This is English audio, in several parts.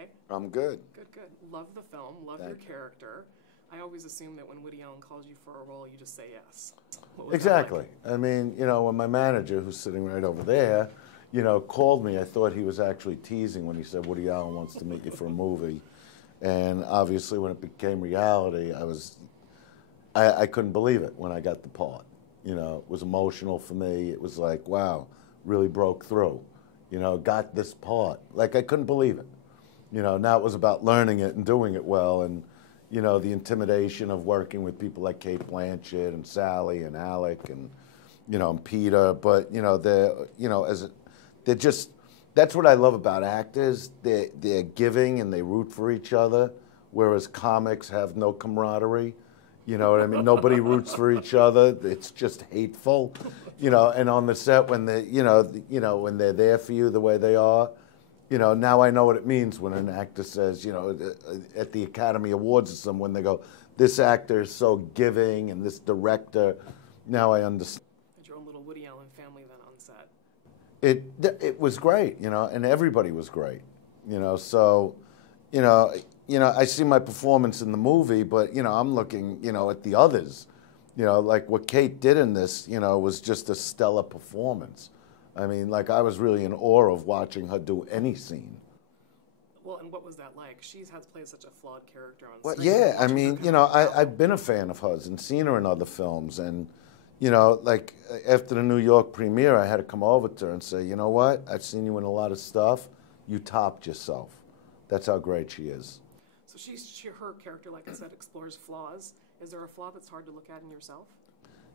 okay? I'm good. Good, good. Love the film. Love your character. I always assume that when Woody Allen calls you for a role, you just say yes. What was that Exactly. like? I mean, you know, when my manager, who's sitting right over there, you know, called me, I thought he was actually teasing when he said Woody Allen wants to meet you for a movie. And obviously when it became reality, I couldn't believe it when I got the part. You know, it was emotional for me. It was like, wow, really broke through. You know, got this part. Like, I couldn't believe it. You know, now it was about learning it and doing it well, and, you know, the intimidation of working with people like Cate Blanchett and Sally and Alec and, you know, and Peter. But, you know, they're just, that's what I love about actors. They're giving and they root for each other, whereas comics have no camaraderie. You know what I mean? Nobody roots for each other. It's just hateful. You know, and on the set when when they're there for you the way they are, you know, now I know what it means when an actor says, you know, at the Academy Awards or someone, they go, this actor is so giving and this director, now I understand. Had your own little Woody Allen family then on set. It was great, you know, and everybody was great, you know, so, you know, I see my performance in the movie, but, you know, I'm looking, you know, at the others. You know, like what Cate did in this, you know, was just a stellar performance. I mean, like, I was really in awe of watching her do any scene. Well, and what was that like? She has played such a flawed character on Well, screen. yeah, I mean, you know, I've been a fan of hers and seen her in other films. And, you know, like, after the New York premiere, I had to come over to her and say, you know what? I've seen you in a lot of stuff. You topped yourself. That's how great she is. So her character, like I said, explores flaws. Is there a flaw that's hard to look at in yourself?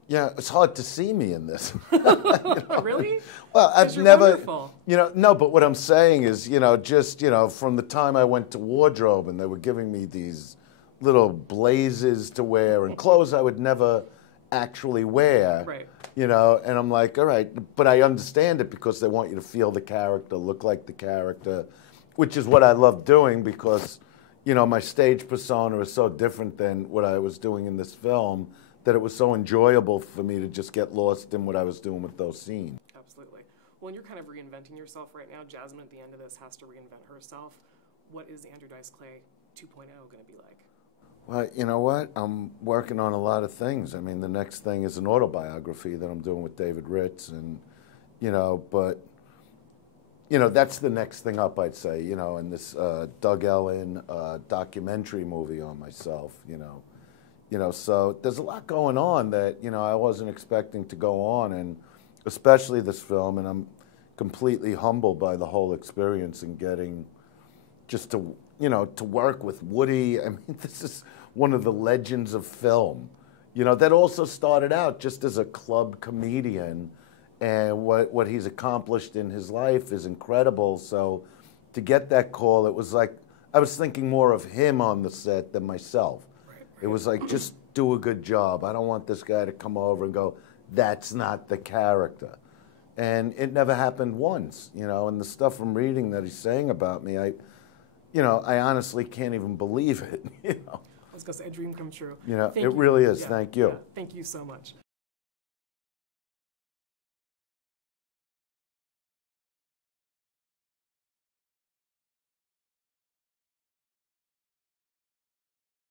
Yeah, it's hard to see me in this. You know? Really? Well, I've you're never, wonderful. you know, no, but what I'm saying is, you know, just, you know, from the time I went to wardrobe and they were giving me these little blazers to wear and clothes I would never actually wear, right. You know, and I'm like, all right, but I understand it because they want you to feel the character, look like the character, which is what I love doing because, you know, my stage persona is so different than what I was doing in this film that it was so enjoyable for me to just get lost in what I was doing with those scenes. Absolutely. Well, and you're kind of reinventing yourself right now. Jasmine, at the end of this, has to reinvent herself. What is Andrew Dice Clay 2.0 going to be like? Well, you know what? I'm working on a lot of things. I mean, the next thing is an autobiography that I'm doing with David Ritz, and, you know, but, you know, that's the next thing up, I'd say, you know, and this Doug Ellen documentary movie on myself, you know. You know, so there's a lot going on that, you know, I wasn't expecting to go on, and especially this film, and I'm completely humbled by the whole experience and getting just to, you know, to work with Woody. I mean, this is one of the legends of film, you know, that also started out just as a club comedian, and what he's accomplished in his life is incredible. So to get that call, it was like, I was thinking more of him on the set than myself. It was like, just do a good job. I don't want this guy to come over and go, that's not the character. And it never happened once, you know, and the stuff I'm reading that he's saying about me, I honestly can't even believe it, you know. I was going to say, a dream come true. You know, it really is. Yeah, Thank you. Yeah, thank you so much.